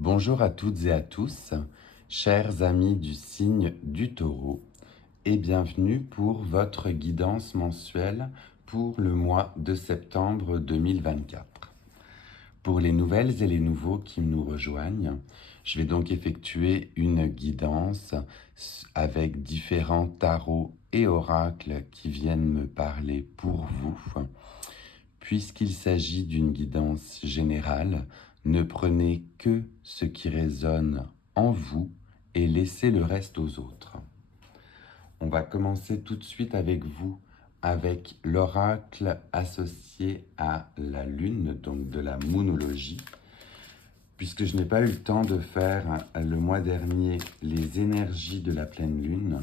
Bonjour à toutes et à tous, chers amis du signe du Taureau, et bienvenue pour votre guidance mensuelle pour le mois de septembre 2024. Pour les nouvelles et les nouveaux qui nous rejoignent, je vais donc effectuer une guidance avec différents tarots et oracles qui viennent me parler pour vous. Puisqu'il s'agit d'une guidance générale, ne prenez que ce qui résonne en vous et laissez le reste aux autres. On va commencer tout de suite avec vous, avec l'oracle associé à la lune, donc de la moonologie. Puisque je n'ai pas eu le temps de faire le mois dernier les énergies de la pleine lune,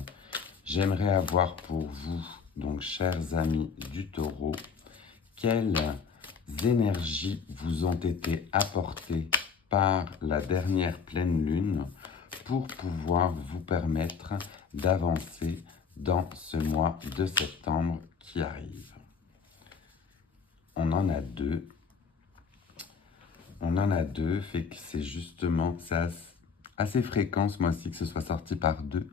j'aimerais avoir pour vous, donc chers amis du Taureau, quelles énergies vous ont été apportées par la dernière pleine lune pour pouvoir vous permettre d'avancer dans ce mois de septembre qui arrive. On en a deux. Fait que c'est justement, c'est assez fréquent ce mois-ci que ce soit sorti par deux.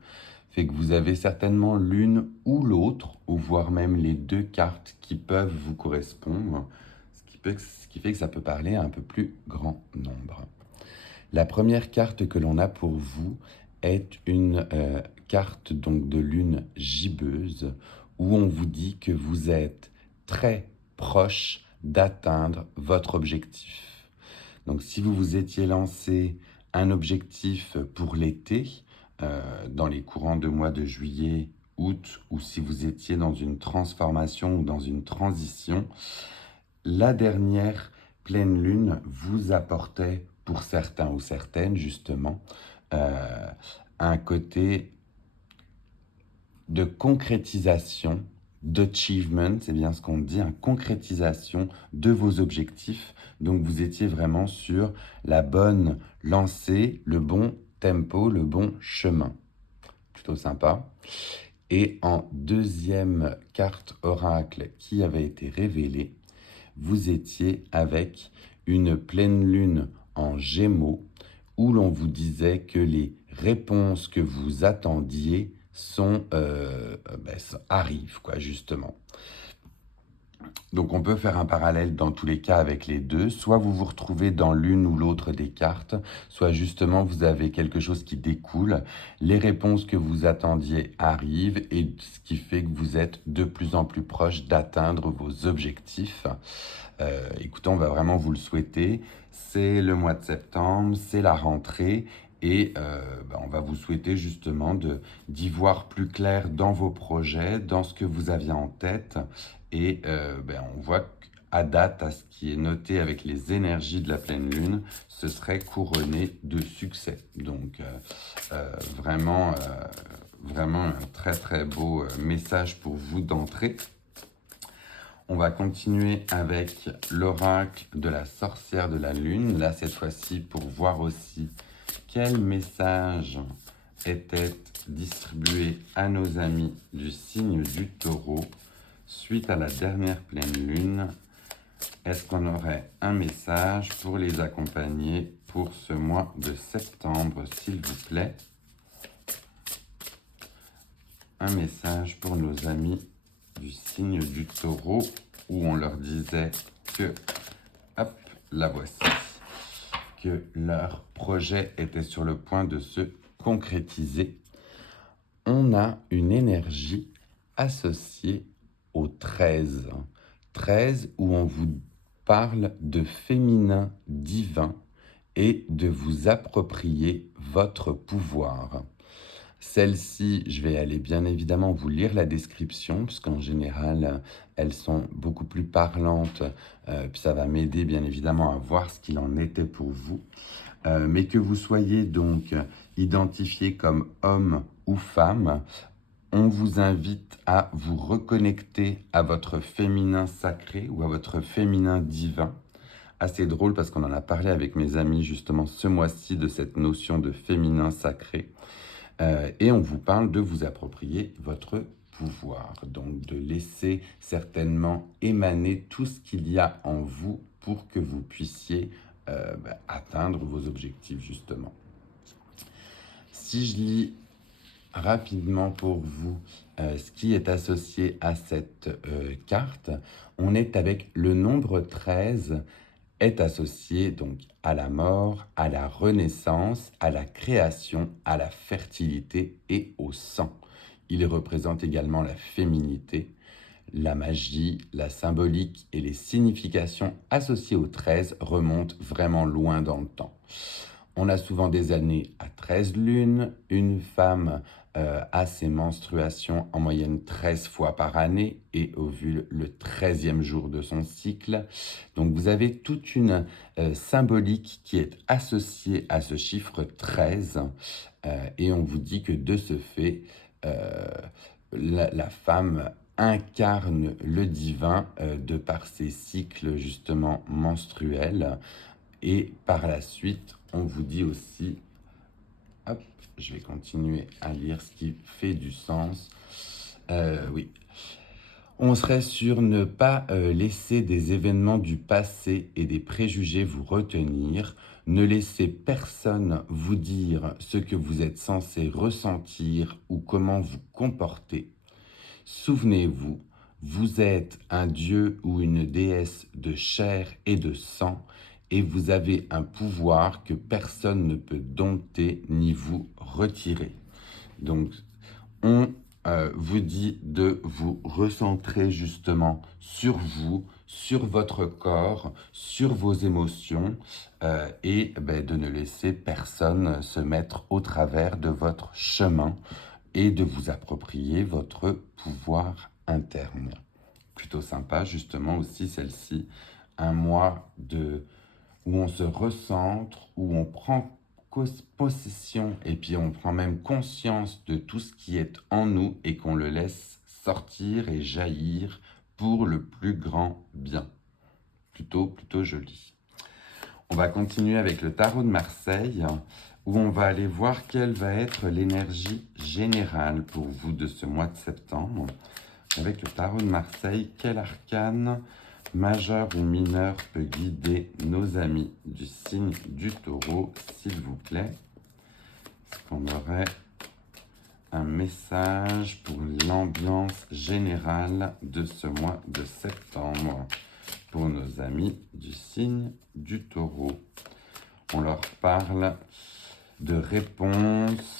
Fait que vous avez certainement l'une ou l'autre, ou voire même les deux cartes qui peuvent vous correspondre, ce qui fait que ça peut parler à un peu plus grand nombre. La première carte que l'on a pour vous est une carte donc de lune gibbeuse, où on vous dit que vous êtes très proche d'atteindre votre objectif. Donc si vous vous étiez lancé un objectif pour l'été, dans les courants de mois de juillet, août, ou si vous étiez dans une transformation ou dans une transition, la dernière pleine lune vous apportait, pour certains ou certaines justement, un côté de concrétisation, d'achievement, c'est bien ce qu'on dit, une concrétisation de vos objectifs. Donc vous étiez vraiment sur la bonne lancée, le bon tempo, le bon chemin. Plutôt sympa. Et en deuxième carte oracle qui avait été révélée, vous étiez avec une pleine lune en Gémeaux où l'on vous disait que les réponses que vous attendiez arrivent, quoi, justement. Donc on peut faire un parallèle dans tous les cas avec les deux. Soit vous vous retrouvez dans l'une ou l'autre des cartes, soit justement vous avez quelque chose qui découle. Les réponses que vous attendiez arrivent et ce qui fait que vous êtes de plus en plus proche d'atteindre vos objectifs. Écoutez, on va vraiment vous le souhaiter. C'est le mois de septembre, c'est la rentrée. Et on va vous souhaiter justement d'y voir plus clair dans vos projets, dans ce que vous aviez en tête. Et on voit qu'à date, à ce qui est noté avec les énergies de la pleine lune, ce serait couronné de succès. Donc vraiment un très très beau message pour vous d'entrée. On va continuer avec l'oracle de la sorcière de la lune, là cette fois-ci pour voir aussi quel message était distribué à nos amis du signe du Taureau suite à la dernière pleine lune. Est-ce qu'on aurait un message pour les accompagner pour ce mois de septembre, s'il vous plaît? Un message pour nos amis du signe du Taureau où on leur disait que, hop, la voici, que leur projet était sur le point de se concrétiser. On a une énergie associée au 13. 13 où on vous parle de féminin divin et de vous approprier votre pouvoir. Celles-ci, je vais aller bien évidemment vous lire la description, puisqu'en général, elles sont beaucoup plus parlantes, puis ça va m'aider bien évidemment à voir ce qu'il en était pour vous. Mais que vous soyez donc identifié comme homme ou femme, on vous invite à vous reconnecter à votre féminin sacré ou à votre féminin divin. Assez drôle parce qu'on en a parlé avec mes amis justement ce mois-ci de cette notion de féminin sacré. Et on vous parle de vous approprier votre pouvoir, donc de laisser certainement émaner tout ce qu'il y a en vous pour que vous puissiez atteindre vos objectifs justement. Si je lis rapidement pour vous ce qui est associé à cette carte, on est avec le nombre 13 est associé donc à la mort, à la renaissance, à la création, à la fertilité et au sang. Il représente également la féminité, la magie, la symbolique et les significations associées au 13 remontent vraiment loin dans le temps. On a souvent des années à 13 lunes. Une femme a ses menstruations en moyenne 13 fois par année et ovule le 13e jour de son cycle. Donc vous avez toute une symbolique qui est associée à ce chiffre 13 et on vous dit que de ce fait, la femme incarne le divin de par ses cycles justement menstruels. Et par la suite, on vous dit aussi, hop, je vais continuer à lire ce qui fait du sens. Oui, on serait sur ne pas laisser des événements du passé et des préjugés vous retenir. Ne laissez personne vous dire ce que vous êtes censé ressentir ou comment vous comporter. Souvenez-vous, vous êtes un dieu ou une déesse de chair et de sang et vous avez un pouvoir que personne ne peut dompter ni vous retirer. Donc, on vous dit de vous recentrer justement sur vous, sur votre corps, sur vos émotions et de ne laisser personne se mettre au travers de votre chemin et de vous approprier votre pouvoir interne. Plutôt sympa justement aussi celle-ci, un mois où on se recentre, où on prend possession et puis on prend même conscience de tout ce qui est en nous et qu'on le laisse sortir et jaillir pour le plus grand bien. Plutôt joli. On va continuer avec le tarot de Marseille où on va aller voir quelle va être l'énergie générale pour vous de ce mois de septembre. Avec le tarot de Marseille, quel arcane majeur ou mineur peut guider nos amis du signe du Taureau, s'il vous plaît? Est-ce qu'on aurait un message pour l'ambiance générale de ce mois de septembre pour nos amis du signe du Taureau? On leur parle de réponses,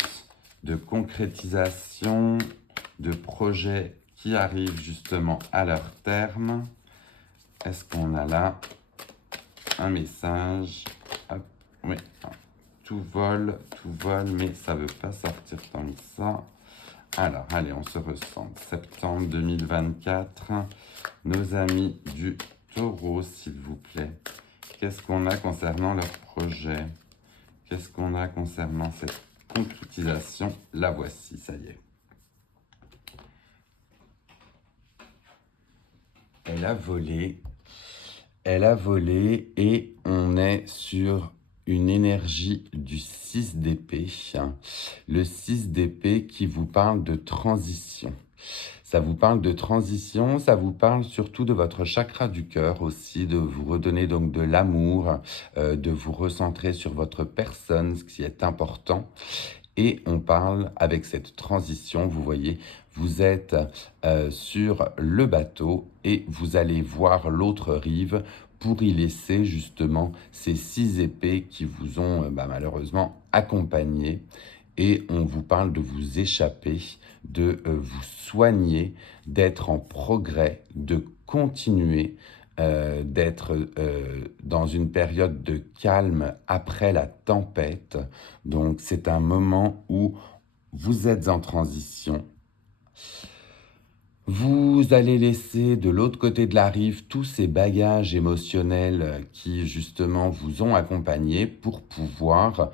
de concrétisation, de projets qui arrivent justement à leur terme. Est-ce qu'on a là un message? Hop, oui, tout vole, mais ça ne veut pas sortir tant que ça. Alors, allez, on se ressent. Septembre 2024, nos amis du Taureau, s'il vous plaît. Qu'est-ce qu'on a concernant leur projet? Qu'est-ce qu'on a concernant cette concrétisation? La voici, ça y est. Elle a volé et on est sur une énergie du 6 d'épée. Le 6 d'épée qui vous parle de transition. Ça vous parle de transition, ça vous parle surtout de votre chakra du cœur aussi, de vous redonner donc de l'amour, de vous recentrer sur votre personne, ce qui est important. Et on parle avec cette transition, vous voyez, vous êtes sur le bateau et vous allez voir l'autre rive pour y laisser justement ces 6 épées qui vous ont malheureusement accompagné. Et on vous parle de vous échapper, de vous soigner, d'être en progrès, de continuer, d'être dans une période de calme après la tempête. Donc c'est un moment où vous êtes en transition. Vous allez laisser de l'autre côté de la rive tous ces bagages émotionnels qui justement vous ont accompagné pour pouvoir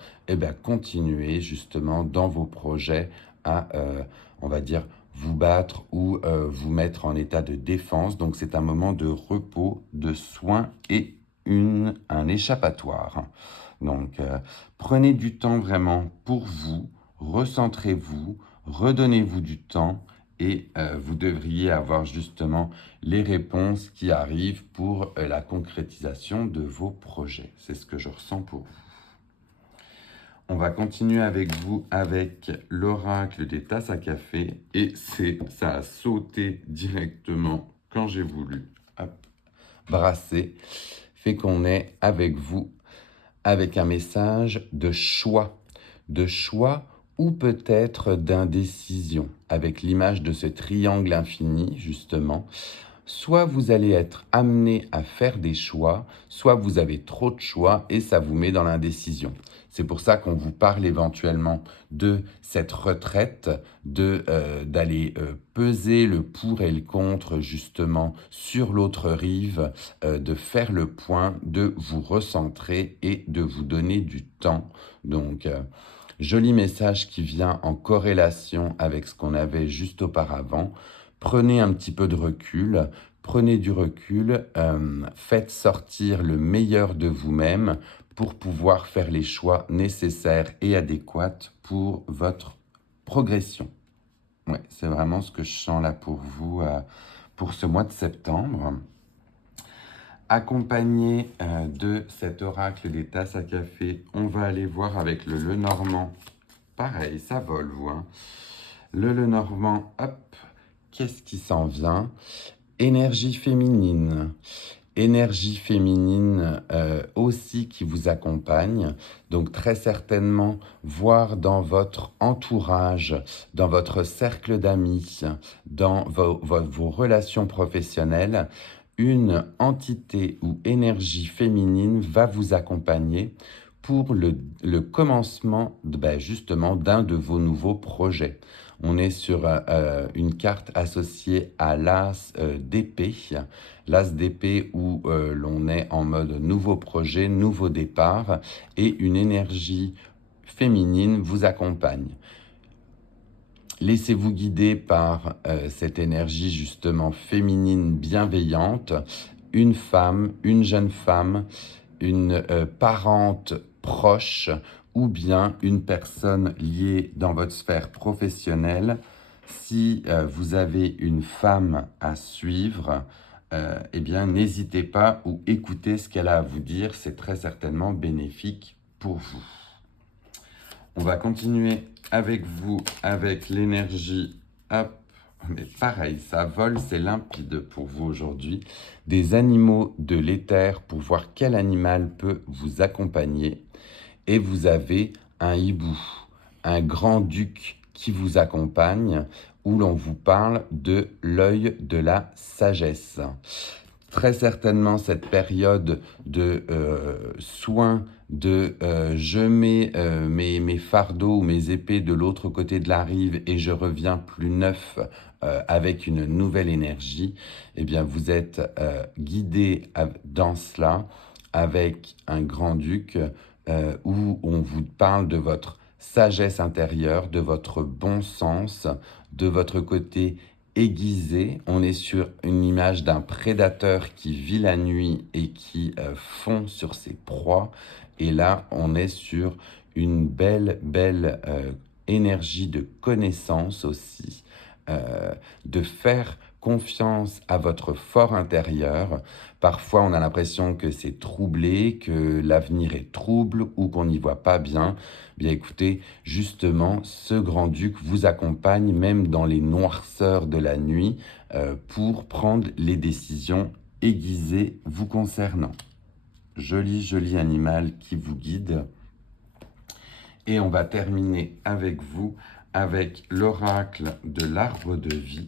continuer justement dans vos projets à, on va dire, vous battre ou vous mettre en état de défense. Donc c'est un moment de repos, de soins et un échappatoire. Donc prenez du temps vraiment pour vous, recentrez-vous, redonnez-vous du temps et vous devriez avoir justement les réponses qui arrivent pour la concrétisation de vos projets. C'est ce que je ressens pour vous. On va continuer avec vous avec l'oracle des tasses à café et ça a sauté directement quand j'ai voulu brasser, fait qu'on est avec vous avec un message de choix ou peut-être d'indécision, avec l'image de ce triangle infini, justement. Soit vous allez être amené à faire des choix, soit vous avez trop de choix et ça vous met dans l'indécision. C'est pour ça qu'on vous parle éventuellement de cette retraite, d'aller peser le pour et le contre justement sur l'autre rive, de faire le point, de vous recentrer et de vous donner du temps. Donc, joli message qui vient en corrélation avec ce qu'on avait juste auparavant. Prenez un petit peu de recul, prenez du recul, faites sortir le meilleur de vous-même pour pouvoir faire les choix nécessaires et adéquats pour votre progression. Ouais, c'est vraiment ce que je sens là pour vous pour ce mois de septembre. Accompagné de cet oracle des tasses à café, on va aller voir avec le Lenormand. Pareil, ça vole, vous. Hein. Le Lenormand, hop, qu'est-ce qui s'en vient? Énergie féminine. Énergie féminine aussi qui vous accompagne. Donc très certainement, voir dans votre entourage, dans votre cercle d'amis, dans vos relations professionnelles, une entité ou énergie féminine va vous accompagner pour le commencement justement d'un de vos nouveaux projets. On est sur une carte associée à l'as d'épée. L'as d'épée où l'on est en mode nouveau projet, nouveau départ, et une énergie féminine vous accompagne. Laissez-vous guider par cette énergie justement féminine bienveillante. Une femme, une jeune femme, une parente proche ou bien une personne liée dans votre sphère professionnelle. Si vous avez une femme à suivre, eh bien n'hésitez pas ou écoutez ce qu'elle a à vous dire, c'est très certainement bénéfique pour vous. On va continuer avec vous, avec l'énergie, hop, mais pareil, ça vole, c'est limpide pour vous aujourd'hui. Des animaux de l'éther pour voir quel animal peut vous accompagner. Et vous avez un hibou, un grand-duc qui vous accompagne, où l'on vous parle de l'œil de la sagesse. Très certainement, cette période de soin, je mets mes fardeaux ou mes épées de l'autre côté de la rive et je reviens plus neuf avec une nouvelle énergie, eh bien, vous êtes guidé dans cela avec un grand-duc où on vous parle de votre sagesse intérieure, de votre bon sens, de votre côté aiguisé. On est sur une image d'un prédateur qui vit la nuit et qui fond sur ses proies. Et là, on est sur une belle énergie de connaissance aussi, de faire confiance à votre fort intérieur. Parfois, on a l'impression que c'est troublé, que l'avenir est trouble ou qu'on n'y voit pas bien. Bien écoutez, justement, ce grand-duc vous accompagne même dans les noirceurs de la nuit pour prendre les décisions aiguisées vous concernant. Joli animal qui vous guide. Et on va terminer avec vous, avec l'oracle de l'arbre de vie.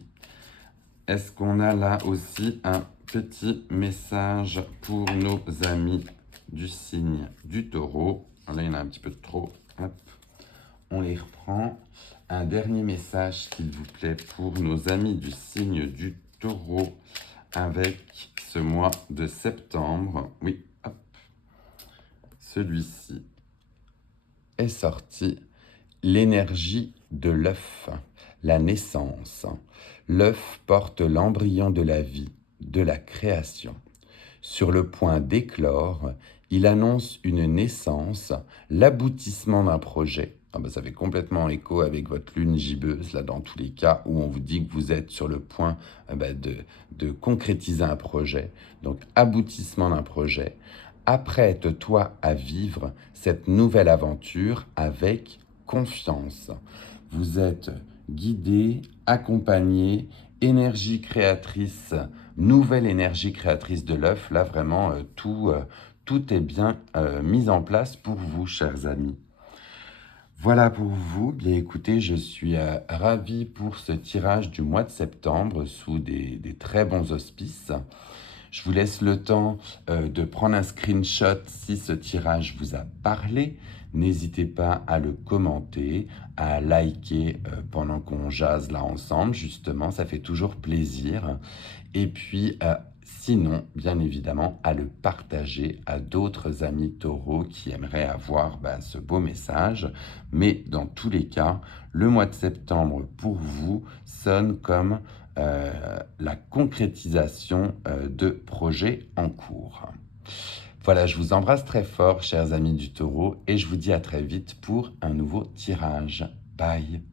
Est-ce qu'on a là aussi un petit message pour nos amis du signe du taureau? Là, il y en a un petit peu de trop. Hop. On les reprend. Un dernier message, s'il vous plaît, pour nos amis du signe du taureau avec ce mois de septembre. Oui, hop. Celui-ci est sorti. L'énergie de l'œuf, la naissance. L'œuf porte l'embryon de la vie, de la création. Sur le point d'éclore, il annonce une naissance, l'aboutissement d'un projet, Ah bah, ça fait complètement écho avec votre lune gibbeuse, là, dans tous les cas où on vous dit que vous êtes sur le point de concrétiser un projet, donc aboutissement d'un projet. Apprête-toi à vivre cette nouvelle aventure avec confiance. Vous êtes guidé, accompagné, énergie créatrice, nouvelle énergie créatrice de l'œuf. Là, vraiment, tout est bien mis en place pour vous, chers amis. Voilà pour vous. Bien écoutez, je suis ravi pour ce tirage du mois de septembre sous des très bons auspices. Je vous laisse le temps de prendre un screenshot si ce tirage vous a parlé. N'hésitez pas à le commenter, à liker pendant qu'on jase là ensemble. Justement, ça fait toujours plaisir. Et puis, sinon, bien évidemment, à le partager à d'autres amis taureaux qui aimeraient avoir ce beau message. Mais dans tous les cas, le mois de septembre pour vous sonne comme la concrétisation de projets en cours. Voilà, je vous embrasse très fort, chers amis du taureau, et je vous dis à très vite pour un nouveau tirage. Bye!